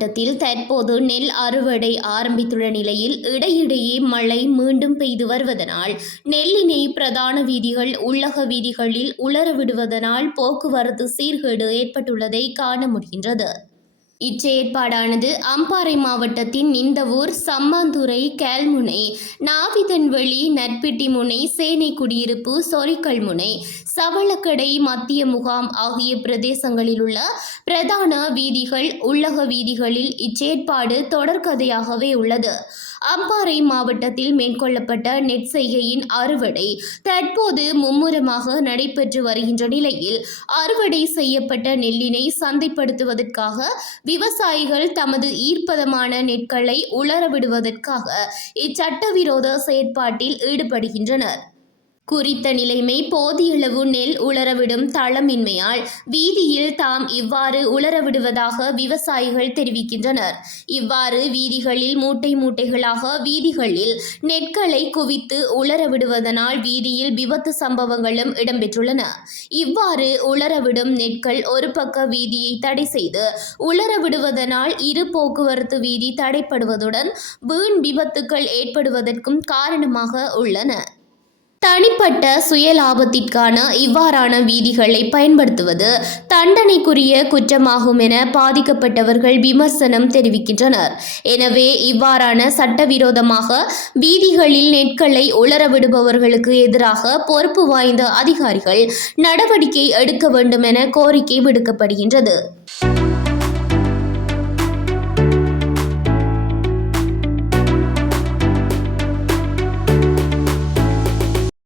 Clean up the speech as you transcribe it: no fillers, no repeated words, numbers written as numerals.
மாவட்டத்தில் தற்போது நெல் அறுவடை ஆரம்பித்துள்ள நிலையில் இடையிடையே மழை மீண்டும் பெய்து வருவதனால் நெல்லினை பிரதான வீதிகள் உள்ளக வீதிகளில் உலரவிடுவதனால் போக்குவரத்து சீர்கேடு ஏற்பட்டுள்ளதை காண முடிகின்றது. இச்செயற்பாடானது அம்பாறை மாவட்டத்தின் நிந்தவூர், சம்மாந்துறை, கேல்முனை, நாவிதன்வெளி, நற்பிட்டிமுனை, சேனை குடியிருப்பு, சொரிக்கல் முனை, சவளக்கடை, மத்திய முகாம் ஆகிய பிரதேசங்களில் உள்ள பிரதான வீதிகள் உள்ளக வீதிகளில் இச்செயற்பாடு தொடர்கதையாகவே உள்ளது. அம்பாறை மாவட்டத்தில் மேற்கொள்ளப்பட்ட நெற்செய்கையின் அறுவடை தற்போது மும்முரமாக நடைபெற்று வருகின்ற நிலையில் அறுவடை செய்யப்பட்ட நெல்லினை சந்தைப்படுத்துவதற்காக விவசாயிகள் தமது ஈர்ப்பதமான நெற்களை உலரவிடுவதற்காக இச்சட்டவிரோத செயற்பாட்டில் ஈடுபடுகின்றனர். குறித்த நிலைமை போதியளவு நெல் உலரவிடும் தளமின்மையால் வீதியில் தாம் இவ்வாறு உலரவிடுவதாக விவசாயிகள் தெரிவிக்கின்றனர். இவ்வாறு வீதிகளில் மூட்டை மூட்டைகளாக வீதிகளில் நெற்களை குவித்து உலரவிடுவதனால் வீதியில் விபத்து சம்பவங்களும் இடம்பெற்றுள்ளன. இவ்வாறு உலரவிடும் நெற்கள் ஒரு பக்க வீதியை தடை செய்து உலரவிடுவதனால் இரு போக்குவரத்து வீதி தடைப்படுவதுடன் வீண் விபத்துக்கள் ஏற்படுவதற்கும் காரணமாக உள்ளன. தனிப்பட்ட சுய லாபத்திற்கான இவ்வாறான வீதிகளை பயன்படுத்துவது தண்டனைக்குரிய குற்றமாகும் என பாதிக்கப்பட்டவர்கள் விமர்சனம் தெரிவிக்கின்றனர். எனவே இவ்வாறான சட்டவிரோதமாக வீதிகளில் நெற்களை உலரவிடுபவர்களுக்கு எதிராக பொறுப்பு வாய்ந்த அதிகாரிகள் நடவடிக்கை எடுக்க வேண்டும் என கோரிக்கை விடுக்கப்படுகின்றது.